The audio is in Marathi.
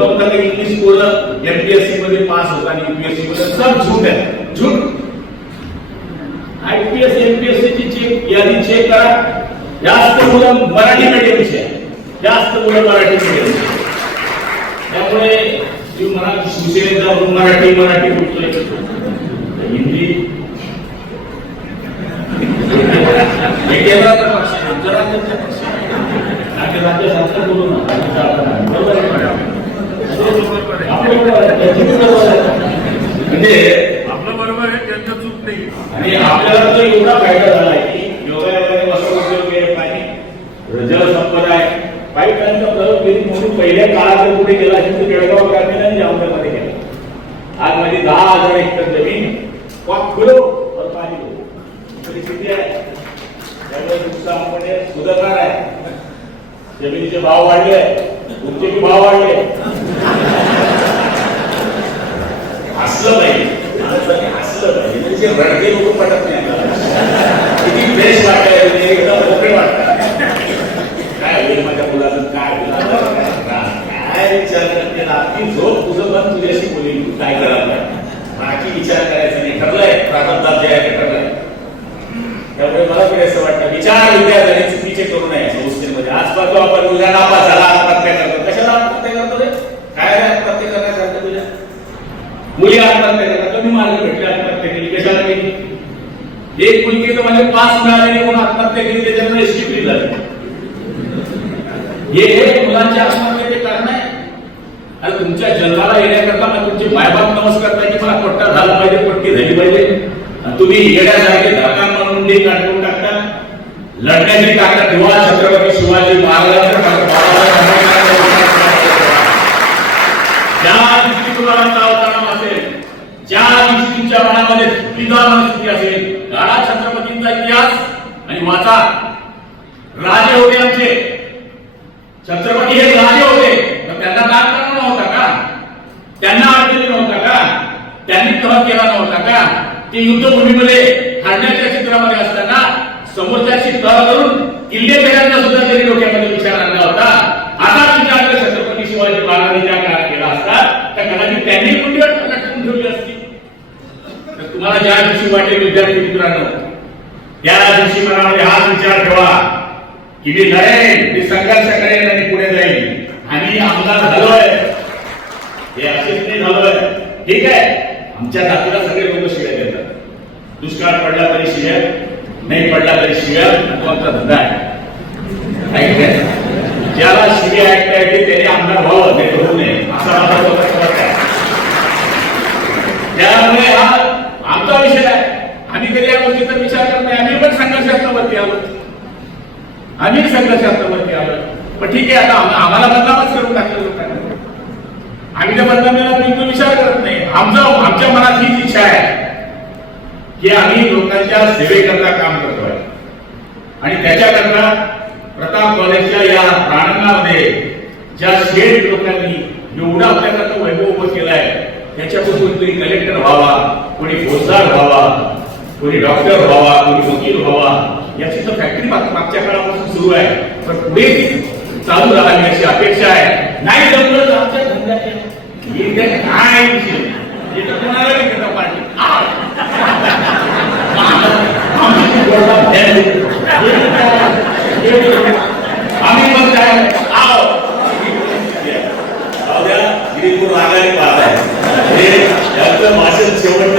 लोक इंग्लिश पोरं एमपीएससी मध्ये पास होतात आणि युपीएससी मध्ये सब झूट आहे. झूट आयपीएस एमपीएससी ची चेक यादी चेक करा. जास्त मुलं मराठी मीडियमची आहे जास्त मुलं मराठी मीडियमची त्यामुळे मराठी म्हणा शिवसेनेत जाऊन मराठी मराठी बोलतोय. हिंदी हे केंद्राचा पक्ष आहे, आमचा राज्याचा पक्ष आहे. आमच्या राज्यासारखं बोलू नका. आमचा आपण बरोबर आहे मॅडम? आपलं बरोबर आहे, त्याची बरोबर आहे. म्हणजे आपलं बरोबर आहे त्यांचं चूक नाही. आणि आपल्याला तो एवढा फायदा झाला आहे की योगायोगाने वस्त्र उद्योग आहे पाणी आहे पाईपांचा प्रयोग केली म्हणून पहिल्या काळात कुठे गेला असेल तर बेळगाव ग्रामीण आणि जामखेडमध्ये गेला. आज माझी दहा हजार हेक्टर जमीन पाच किलो और पाणी लो. परिस्थिती आहे? त्यामुळे नुकसानपणे सुधारणार आहे. जमिनीचे भाव वाढले तुमचे भाव वाढले. हसलं पाहिजे लोक पटत नाही. किती फ्रेश वाटायला म्हणजे एकदम मोकळे वाटतात काय होईल माझ्या मुलाचं काय होईल? काय विचार करते ना ती झोप तुझं मन तुझ्याशी बोलेल तू काय करायला बाकी विचार करायचा नाही. ठरलंय प्रारंभात जे आहे ठरलंय. त्यामुळे मला तरी असं वाटतं विचार विद्यार्थ्यांनी चुकीचे करू नये संस्थेमध्ये आजपासून आपण उद्या पाच मिळालेली म्हणून आत्महत्या केली त्याच्यामुळे शिकली झाली हे हे मुलांच्या आत्महत्येचे कारण आहे अरे तुमच्या जन्माला येण्याकरता मग तुमचे मायबाप नमस्कार करताय की मला पट्टा झाला पाहिजे पट्टी झाली पाहिजे आणि तुम्ही येण्यासारखे धक्का म्हणून काढून टाकता लढण्याची ताकद ठेवा छत्रपती शिवाजी महाराजांच्या तुम्हाला चावताना असेल ज्या तुमच्या मनामध्ये पिता मनस्थिती असेल काळा त्यांचा इतिहास आणि वाचा. राजे होते आमचे. छत्रपती हे राजे होते. तर त्यांना करणार नव्हता का? त्यांना अडचणी नव्हता का? त्यांनी तह केला नव्हता का? ते युद्धभूमीमध्ये हारण्याच्या चित्रामध्ये असताना समोरच्याशी तह करून किल्ले सुद्धा तरी डोक्यामध्ये विचार आणला होता. आता तुमच्याकडे छत्रपती शिवाजी महाराजांनी ज्या काळात केला असता. तर कदाचित त्यांनी कुठे ठेवली असती. तर तुम्हाला ज्या दिवशी वाटेल विद्यार्थी मित्रांनो या दिवशी मनामध्ये हाच विचार ठेवा की मी लढेन मी संघर्ष करेन आणि पुढे जाईल आणि आमदार झालोय हे असेच नाही झालोय ठीक आहे. आमच्या जातीला सगळे लोक शिव्या देतात. दुष्काळ पडला तरी शिव्या नाही पडला तरी शिव्या तो आमचा धंदा आहे. ज्याला शिव्या ऐकता येते त्याने आमदार व्हावं ते करू नये असा माझा स्वतःचा मत आहे त्यामुळे हा आमचा विषय आहे आम्ही कधी या गोष्टीचा विचार करत नाही आम्ही पण संघर्षात्मक आलो आम्ही संघर्षात्मक आलो पण ठीक आहे आता आम्हाला बदलावच करून टाकलं लोकांना. आम्ही त्या बदनामीला बिलकुल विचार करत नाही. आमचं आमच्या मनात हीच इच्छा आहे की आम्ही लोकांच्या सेवेकरता काम करतोय. आणि त्याच्याकरता प्रताप कॉलेजच्या या प्रांगणामध्ये ज्या शेड लोकांनी एवढा आपल्याकरता वैभव उभं केलाय त्याच्यापासून कोणी कलेक्टर व्हावा कोणी फौजदार व्हावा कोणी डॉक्टर व्हावा कोणी वकील व्हावा याची तर फॅक्टरी मागच्या काळापासून सुरू आहे पण पुढे चालू राहावी अशी अपेक्षा आहे नाही जमलं तर आमच्या धंद्याचे काय विषय हे तर कोणाला नाही करता पार्टी? आम्ही मग काय आव गिरीपूर रागाने पाहत आहे हे। याचं भाषण शेवटच्या